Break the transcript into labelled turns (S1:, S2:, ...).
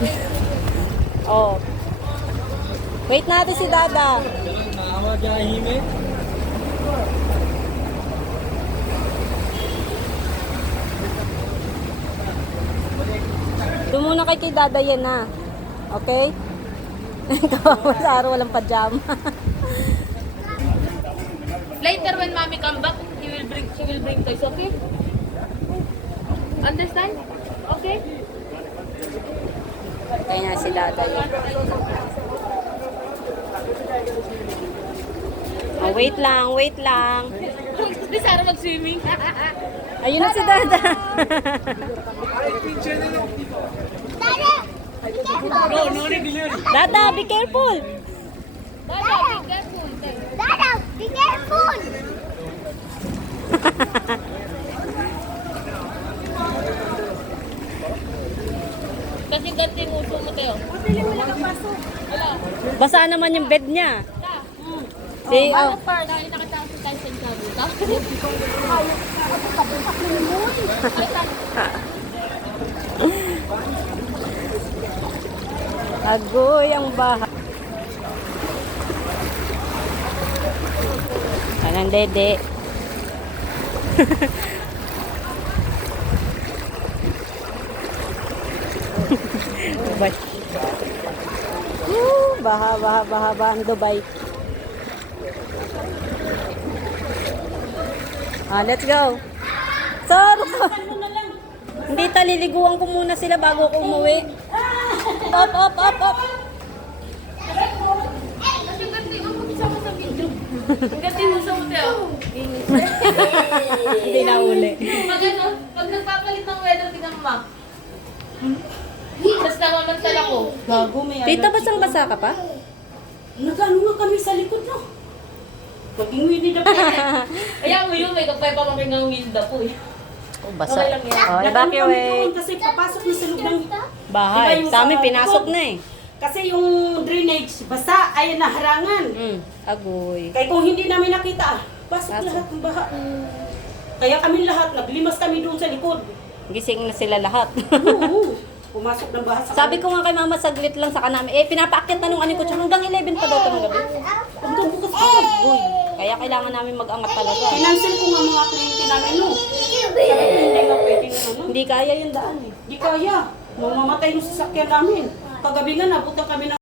S1: Oh. Wait natin si Dada. Doon muna kay Dada yan na. Okay? Kawawa sa araw, walang pajama.
S2: Later when mommy come back, she will bring toys, okay? Understand? Okay?
S1: Kaya na si Dada yan. Oh, wait lang, wait lang.
S2: Di Sarah mag-swimming.
S1: Ayun na si Dada. Dada, be careful.
S2: Dada, be careful.
S3: Dada, be careful!
S2: Kasi ganti yung uso mo, Teo. Wala.
S1: Basa naman yung bed niya. Si,
S2: Ano
S1: oh.
S2: par? Nakita ko si Tyson sa buta.
S1: Agoy ang bahay. Anong dede? Dubai. Baha, baha, baha, baha ang Dubai. Let's go. Sir, hindi taliliguan ko muna sila bago ko umuwi. Up, up, up, up.
S2: Kasi ganti yung mag-isama sa video. Ganti yung uso mo, Teo.
S1: Hindi na uli.
S2: Pag ano, pag nagpapalit ng weather, tingnan mo. Tapos namamantala ko.
S4: Gago, may
S1: Tita, basang-basa ka pa?
S4: Nag-ano nga kami sa likod, no? Maging Winnie the Pooh.
S2: Kaya mo yun, may kapay pa making ng winda po eh.
S1: Oh, basa.
S2: Okay lang yan.
S1: Oh,
S4: Nag-ano kami doon
S1: evacuate.
S4: kasi papasok na sa loob ng...
S1: Bahay.
S4: Diba yung
S1: Sa amin,
S4: sa
S1: pinasok
S4: likod?
S1: na eh.
S4: Kasi yung drainage, basa, ay naharangan.
S1: Agoy.
S4: Kaya kung hindi namin nakita, pasok
S1: Pasok.
S4: lahat ng baha. Kaya kami lahat, naglimas kami doon sa likod.
S1: Gising na sila lahat.
S4: Oo, pumasok ng baha sa
S1: Sabi ko nga kay mama, saglit lang sa kanami. Pinapaakyat na nung aning ko. Hanggang 11 pa daw ito ng gabi.
S4: hanggang bukas pa.
S1: Agoy. Kaya kailangan namin mag-angat talaga.
S4: Financial ko nga mga kliyente namin, no? Sabi ko, hindi nga pwede na ano.
S1: Hindi kaya yung daan eh.
S4: Di kaya. Mamamatay yung sasakyan namin. Kagabi nga, nabutan kami ng